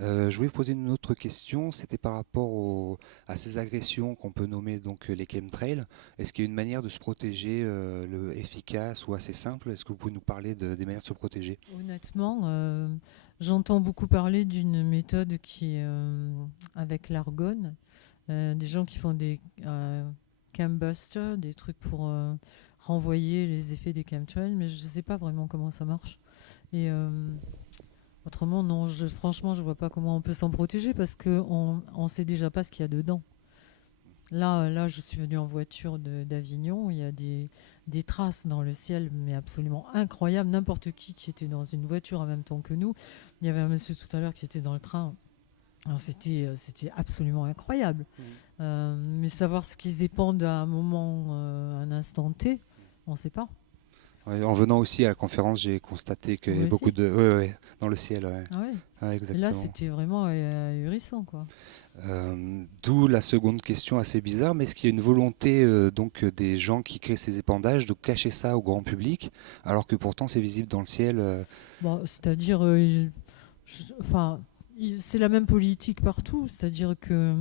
Je voulais vous poser une autre question, c'était par rapport à ces agressions qu'on peut nommer donc les chemtrails. Est-ce qu'il y a une manière de se protéger efficace ou assez simple? Est-ce que vous pouvez nous parler des manières de se protéger? Honnêtement, j'entends beaucoup parler d'une méthode qui est avec l'argone. Des gens qui font des chembusters, des trucs pour renvoyer les effets des chemtrails, mais je ne sais pas vraiment comment ça marche. Et autrement, non, franchement, je vois pas comment on peut s'en protéger parce qu'on ne sait déjà pas ce qu'il y a dedans. Là, je suis venue en voiture d'Avignon. Il y a des traces dans le ciel, mais absolument incroyables. N'importe qui était dans une voiture en même temps que nous. Il y avait un monsieur tout à l'heure qui était dans le train. Alors, c'était absolument incroyable. Mhm. Mais savoir ce qu'ils épandent à un moment, un instant T, on ne sait pas. Ouais, en venant aussi à la conférence, j'ai constaté qu'il y Vous a beaucoup aussi. de... Ouais, ouais, dans le ciel, ouais. Ah ouais. Ouais, Et là, exactement. c'était vraiment ahurissant, quoi. D'où la seconde question assez bizarre, mais est-ce qu'il y a une volonté donc des gens qui créent ces épandages de cacher ça au grand public, alors que pourtant c'est visible dans le ciel Bon, c'est-à-dire, enfin, c'est la même politique partout. C'est-à-dire que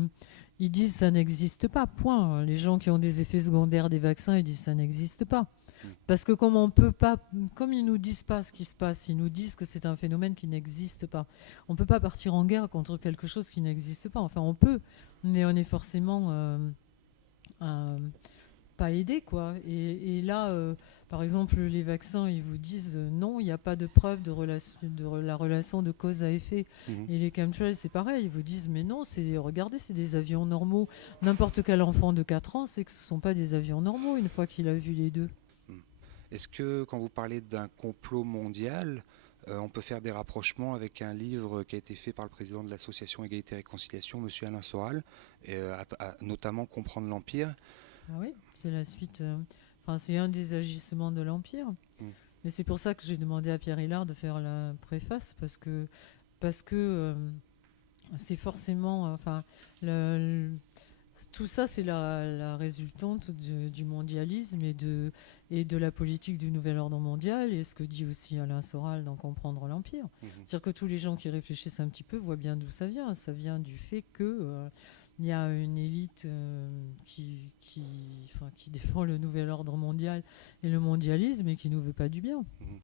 ils disent ça n'existe pas. Point. Les gens qui ont des effets secondaires des vaccins, ils disent ça n'existe pas. Hmm. Parce que comme on peut pas, comme ils nous disent pas ce qui se passe, ils nous disent que c'est un phénomène qui n'existe pas. On peut pas partir en guerre contre quelque chose qui n'existe pas. Enfin, on peut, mais on est forcément euh, pas aidé, quoi. Et là, par exemple, les vaccins, ils vous disent non, il n'y a pas de preuve la relation de cause à effet. Mhm. Et les chemtrails, c'est pareil, ils vous disent mais non, regardez, c'est des avions normaux. N'importe quel enfant de 4 ans sait que ce ne sont pas des avions normaux une fois qu'il a vu les deux. Hmm. Est-ce que quand vous parlez d'un complot mondial, on peut faire des rapprochements avec un livre qui a été fait par le président de l'association Égalité et Réconciliation, Monsieur Alain Soral, et, notamment Comprendre l'Empire? Ah oui, c'est la suite. Enfin, c'est un des agissements de l'Empire. Hmm. Et c'est pour ça que j'ai demandé à Pierre Hillard de faire la préface, parce que c'est forcément, enfin, le- tout ça, c'est la résultante du mondialisme et de la politique du nouvel ordre mondial, et ce que dit aussi Alain Soral dans Comprendre l'Empire. Mhm. C'est-à-dire que tous les gens qui réfléchissent un petit peu voient bien d'où ça vient. Ça vient du fait que il y a une élite enfin, qui défend le nouvel ordre mondial et le mondialisme et qui nous veut pas du bien. Mhm.